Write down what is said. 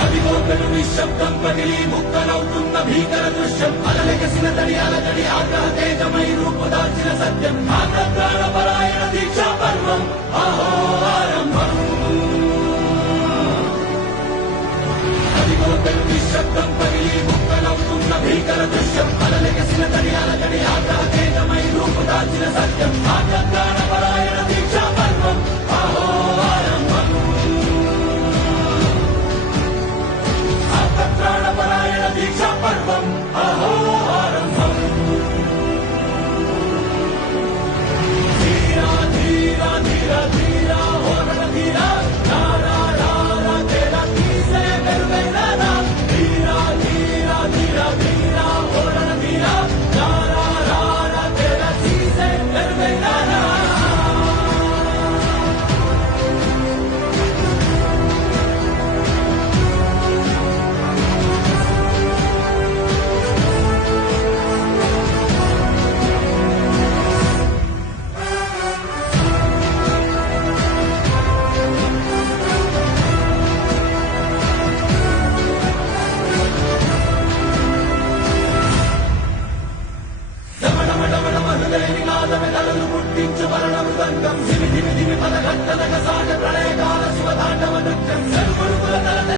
అదిగోకలు నిశ్శబ్దం పగిలి ముక్కలవుతున్న భీకర దృశ్యం అలలెగసిన తడి అలజడి ఆగ్రహ తేజమై రూపుదాల్చిన సత్యం ఆగ్రహాల పరాయణ దీక్షా పర్వం అహో ఆరంభం అదిగోకలు నిశ్శబ్దం పగిలి ముక్కలవుతున్న భీకర దృశ్యం అలలెగసిన తడి అలజడి ఆగ్రహ తేజమై రూపుదాల్చిన సత్యం ఆగ్రహాల పరాయణ దీక్షా పర్వం అహో ఆరంభం ప్రాణపరాయణ దీక్షా పర్వం అహో ఆరంభం ధీరా ధీరా ధీరా ధీరా ఓరణ ధీరా రారా రారా తేరా తీసే వెలుగైనారా ధీరా ధీరా ధీరా ధీరా ఓరణ ధీరా రారా రారా తేరా తీసే వెలుగైనారా నినాదమే తలలు పుట్టించు మరణ మృదంగం దిమి దిమి దిమి పదగట్టనగ